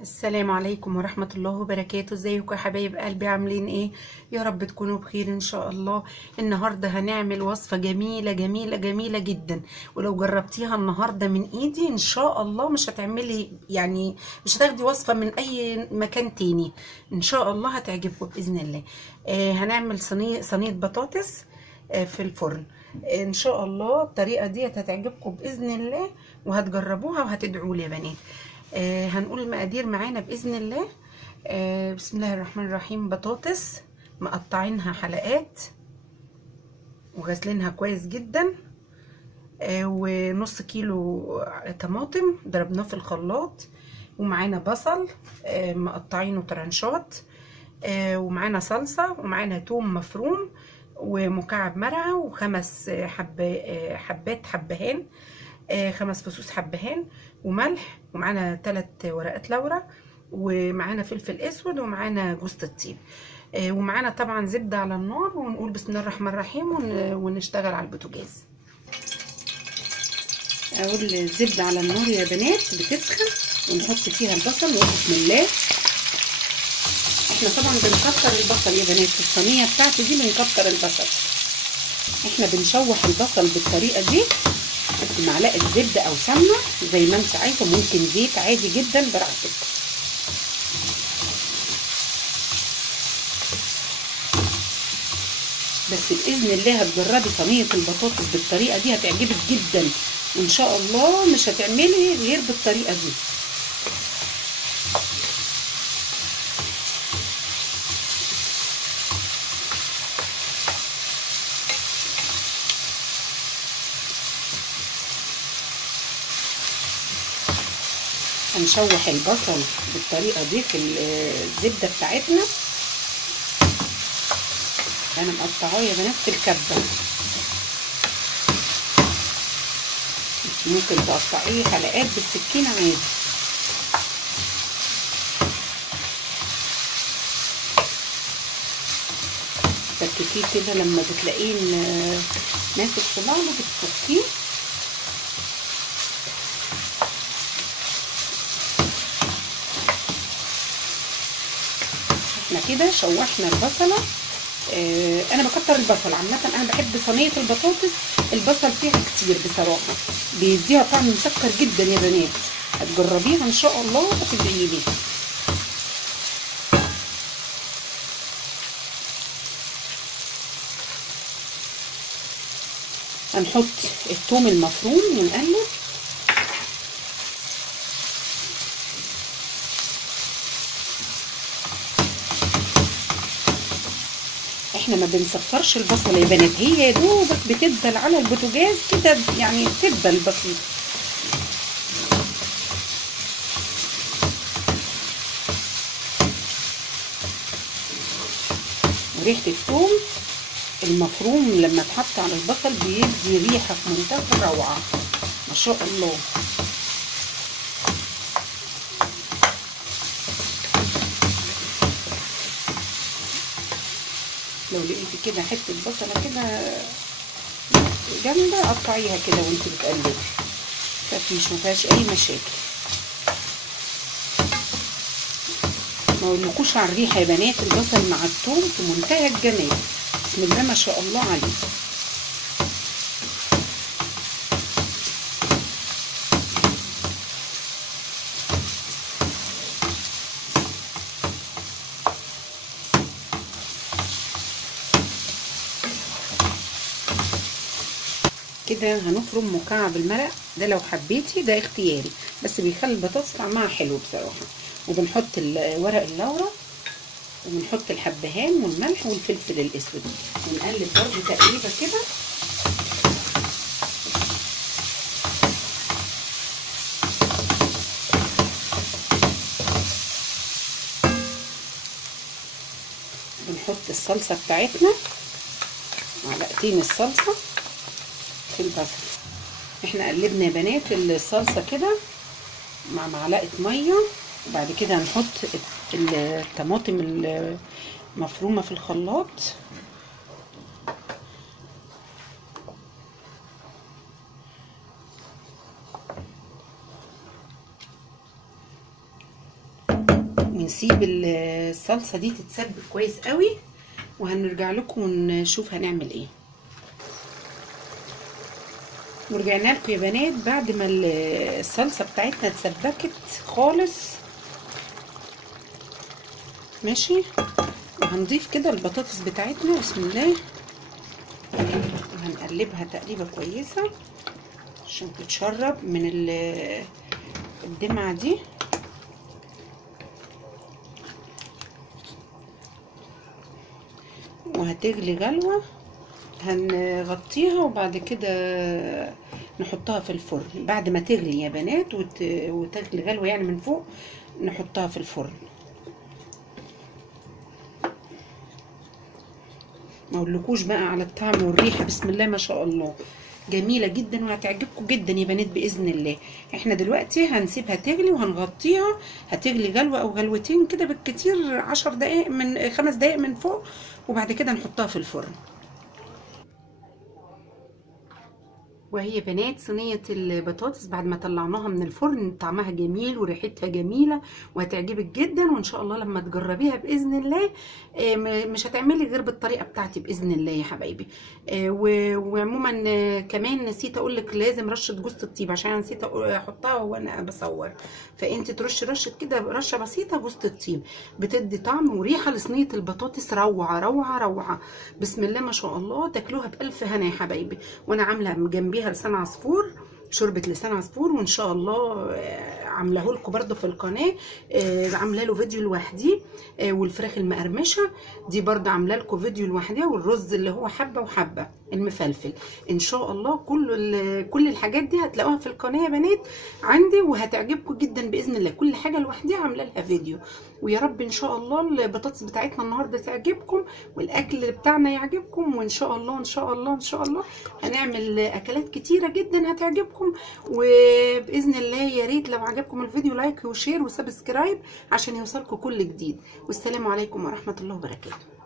السلام عليكم ورحمة الله وبركاته. ازيكم يا حبايب قلبي؟ عاملين ايه؟ يا رب تكونوا بخير ان شاء الله. النهاردة هنعمل وصفة جميلة جميلة جميلة جدا، ولو جربتيها النهاردة من ايدي ان شاء الله مش هتعملي مش هتاخدي وصفة من اي مكان تاني. ان شاء الله هتعجبكم بإذن الله. هنعمل صينية بطاطس في الفرن. ان شاء الله الطريقة دي هتعجبكم بإذن الله، وهتجربوها وهتدعوا لي يا بنات. هنقول المقادير معانا بإذن الله. بسم الله الرحمن الرحيم. بطاطس مقطعينها حلقات وغسلينها كويس جدا، ونص كيلو طماطم ضربناه في الخلاط، ومعانا بصل مقطعينه طرنشات، ومعانا صلصة، ومعانا توم مفروم، ومكعب مرقة، وخمس حبات حبهان، 5 فصوص حبهان، وملح، ومعانا 3 ورقات لورا، ومعانا فلفل اسود، ومعانا جوز الطيب، ومعانا طبعا زبدة على النار. ونقول بسم الله الرحمن الرحيم ونشتغل على البوتاجاز. اقول الزبدة على النار يا بنات بتسخن، ونحط فيها البصل وبسم الله. احنا طبعا بنكتر البصل يا بنات في الصينية بتاعتي دي، بنكتر البصل. احنا بنشوح البصل بالطريقة دي بمعلقة زبدة او سمنة زي ما انت عايزة، ممكن زيت عادي جدا براحتك. بس باذن الله هتجربي صينيه البطاطس بالطريقه دي هتعجبك جدا، وان شاء الله مش هتعملي غير بالطريقه دي. هنشوح البصل بالطريقه دي في الزبده بتاعتنا. انا مقطعاه يا بنات في الكبه، ممكن تقطعيه حلقات بالسكينه عادي. تفككيه كده لما بتلاقيه ماسك في بعضه بتفكيه. احنا كده شوحنا البصله. انا بكتر البصل عامه، انا بحب صينيه البطاطس البصل فيها كتير بصراحه، بيديها طعم مسكر جدا يا بنات. هتجربيها ان شاء الله وتدعي لي. هنحط الثوم المفروم ونقلب. احنا ما بنسكرش البصل يا بنات، هي يا دوبك بتدبل على البوتاجاز كده، يعني تدبل بسيط. وريحه الثوم المفروم لما اتحط على البصل بيدي ريحه في منتهى الروعه ما شاء الله. لو لقيتي كده حته بصله كده جامده قطعيها كده وانت بتقلبي، مفيش مفيهاش اي مشاكل. ما اقولكوش على الريحه يا بنات، البصل مع الثوم في منتهى الجمال، بسم الله ما شاء الله عليه. كده هنفرم مكعب المرق ده، لو حبيتي ده اختياري، بس بيخلي البطاطس طعمها حلو بصراحه. وبنحط ورق اللورا، وبنحط الحبهان والملح والفلفل الاسود، ونقلب برضه تقريبا كده. بنحط الصلصه بتاعتنا، معلقتين الصلصه في البصل. احنا قلبنا يا بنات الصلصه كده مع معلقه ميه، وبعد كده هنحط الطماطم المفرومه في الخلاط. ونسيب الصلصه دي تتسبك كويس قوي، وهنرجع لكم ونشوف هنعمل ايه. ورجعنا لكم يا بنات بعد ما الصلصه بتاعتنا اتسبكت خالص. ماشي، وهنضيف كده البطاطس بتاعتنا بسم الله، وهنقلبها تقليبه كويسه عشان تتشرب من الدمعه دي. وهتغلي غلوه، هنغطيها وبعد كده نحطها في الفرن. بعد ما تغلي يا بنات وتغلي غلوه يعني من فوق، نحطها في الفرن. ما اقولكوش بقى على الطعم والريحه، بسم الله ما شاء الله، جميله جدا وهتعجبكم جدا يا بنات باذن الله. احنا دلوقتي هنسيبها تغلي وهنغطيها، هتغلي غلوه او غلوتين كده بالكتير، 10 دقائق من 5 دقائق من فوق، وبعد كده نحطها في الفرن. وهي بنات صينية البطاطس بعد ما طلعناها من الفرن، طعمها جميل وريحتها جميلة وهتعجبك جدا، وان شاء الله لما تجربيها باذن الله مش هتعملي غير بالطريقة بتاعتي باذن الله يا حبايبي. وعموما كمان نسيت اقول لك لازم رشة جوز الطيب، عشان نسيت احطها وانا بصور، فانت ترشي رشة كده، رشة بسيطة جوز الطيب، بتدي طعم وريحة لصينية البطاطس روعة روعة روعة، بسم الله ما شاء الله. تاكلوها بألف هنا يا حبايبي. وانا عاملة جنبيها لسان عصفور، شوربه لسان عصفور، وان شاء الله عاملاه لكم برده في القناه، عامله له فيديو لوحدي. والفراخ المقرمشه دي برده عامله لكم فيديو لوحدها، والرز اللي هو حبه وحبه المفلفل، ان شاء الله كل الحاجات دي هتلاقوها في القناه يا بنات عندي، وهتعجبكم جدا باذن الله. كل حاجه لوحدها عامله لها فيديو، ويا رب ان شاء الله البطاطس بتاعتنا النهارده تعجبكم، والاكل بتاعنا يعجبكم، وان شاء الله ان شاء الله ان شاء الله هنعمل اكلات كتيره جدا هتعجبكم. وباذن الله يا ريت لو عجبكم الفيديو لايك وشير وسبسكرايب عشان يوصلكم كل جديد. والسلام عليكم ورحمه الله وبركاته.